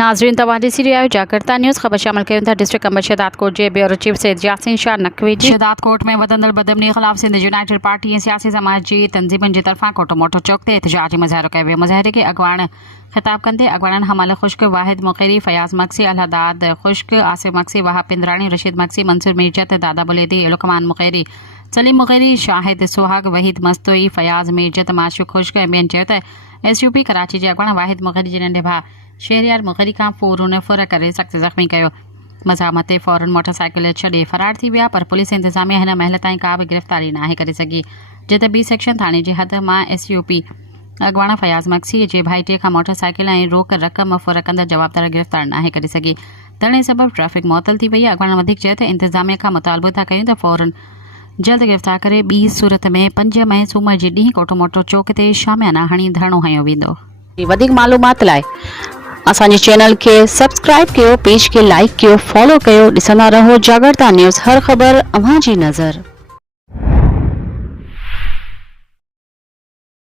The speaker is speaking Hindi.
नाज़रीन तव्हां ॾिसी रहिया आहियो जागरता न्यूज़। ख़बर शामिल कयूं था। डिस्ट्रिक्ट कमिश्नर शहदादकोट जे ब्यूरो चीफ सैयद यासीन शाह नकवी जी शहदादकोट में वधंदड़ बदअमनी ख़िलाफ़ सिंध यूनाइटेड पार्टी ऐं सियासी समाज जी तंज़ीमुनि जी तरफ़ां कोटो मोटो चौक ते एहतजाज मुज़ाहिरो कयो वियो। मुज़ाहिरे खे अॻवान ख़िताब कंदे अॻवाननि हमल ख़ुश्क, वाहिद मुक़िरी, फयाज़ मक्सी, अलहदाद ख़ुश्क, आसिफ मक्सी, वहाब पिंदराणी, रशीद मक्सी, मंसूर मीरजत, दादा बुलेदी, लुकमान मुक़िरी, सलीम मुक़िरी, शाहिद सुहाग, वहीद मस्तोई, फयाज़ मीरजत, माशूक ख़ुश्क ऐं ॿियनि चयो त SUP कराची जे अॻवान वाहिद मुक़िरी जे नंढे भाउ शहरियार मुक़िरी खां फुर करे सख़्त ज़ख़्मी कयो। मज़ामत ते फ़ौरन मोटरसाइकिल छॾे फ़रार थी विया, पर पुलिस इंतज़ामिया हिन महिल ताईं का बि गिरफ़्तारी नाहे करे सघी। जिते B सेक्शन थाणे जी हद मां SUP अॻवान फयाज़ मक्सी जे भाइटे खां मोटरसाइकिल ऐं रोक रक़म फुर कंदड़ जवाबदार गिरफ़्तार नाहे करे सघी। तणे सबबि ट्रैफ़िक मुअतल थी वई आहे। अॻवान वधीक चयो त इंतज़ामिया खां मुतालबो था कयूं त फ़ौरन जल्द गिरफ़्तार करे ॿी सूरत में 5 मई सूमर जे ॾींहुं कोटो मोटो चौक ते शामियाना हणी धरणो हयो वेंदो। वधीक मालूमात लाइ असांजे चैनल के सब्सक्राइब कयो, पेज के लाइक कयो, फॉलो कयो, ॾिसंदा रहो जागरता न्यूज़। हर ख़बर अव्हां जी नज़र।